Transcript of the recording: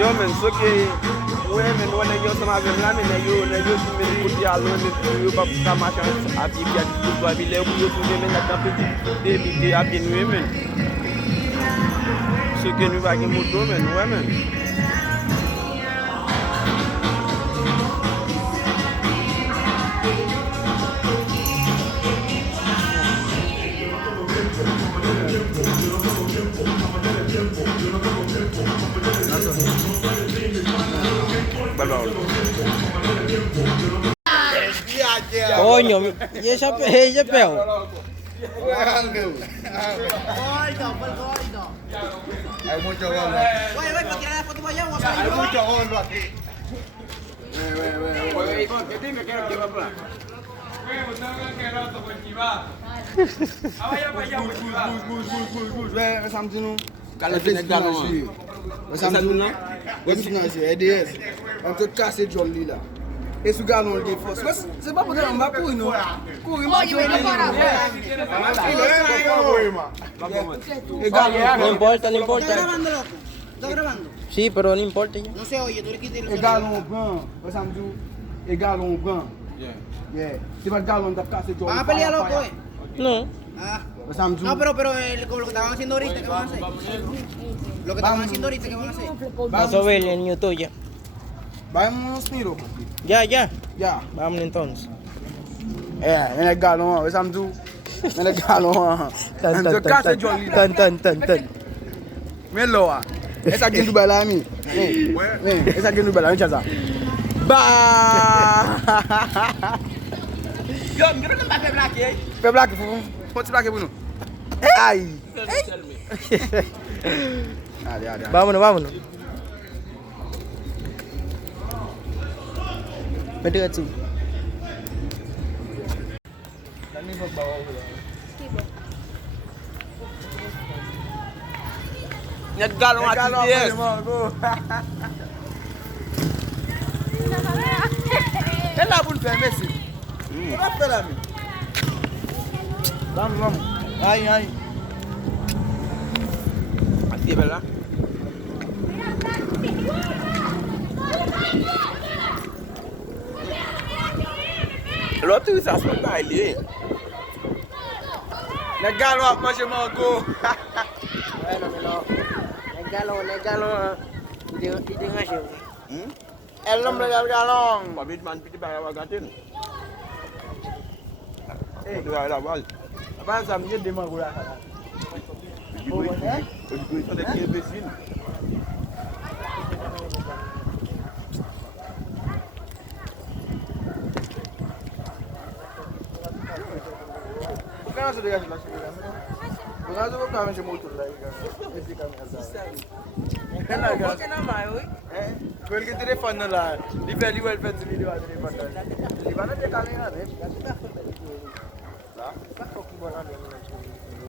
Yo men, so que ouais men on est yo sama avec là mais yo tout men côté à l'eau mais yo pas ça marche à pied qui a tout toi bi les yo tout men la tempête de à bien nous men. Ce que nous va gagner moto men, ouais men. Coño, y esa peo. Hay mucho gordo. Oye, ven, para tirar la foto para allá, vamos a Hay salir. mucho gordo aquí. On te casse John là. Et ce gars, on le défonce. C'est pas pour dire qu'on va courir, non? Courir, Oye, ven para No importa, no importa. ¿Estás grabando, loco? ¿Estás grabando? Sí, pero no importa ya. No se oye, tú le quitas Et galon brun, par exemple, et galon brun. Yeah. C'est pas le galon de casser John. ¿Van a pelear, loco, eh? No. Ah. Par exemple, No, pero como lo que estaban haciendo ahorita, ¿qué van a hacer? Lo que estaban haciendo ahorita, ¿qué van a hacer? Vas a ver el niño tuyo. vamos sniro. Ya, ya. Yeah. Vámonos entonces. Yeah, en el galon, par exemple, en el galon. Tan, De tan, casser tan, John là. tan, tan, tan, tan. Mais là, essa aqui do Belami. Essa aqui do Belami, ça. Bah! Yo, me quiero que me blague. Fais blague, faut te blague pour nous. Aïe! Allez, allez. Vámonos, vámonos. Vete tú. Net galon à TPS. Elle là pour le faire, merci. On va faire là. Vamos, vamos. Aïe, aïe. Así, ¿verdad? L'autre, ça se fait pas, il est. Les galons à manger mango. Bueno, el galón. Y de gallo. El nombre del galón. Pas vite, man, petit bail à gâter. Eh, tu vas la balle. Avant ça, me des mango là. Du coup, ils sont des petits imbéciles. Por que não se liga lá? Por que não se liga muito lá? Esse caminho. ¿Por qué nada más, hoy? Porque telefone lá. Livre ele faz vídeo lá telefone. Ele vai na caminhada, né? Tá? Tá com que bolar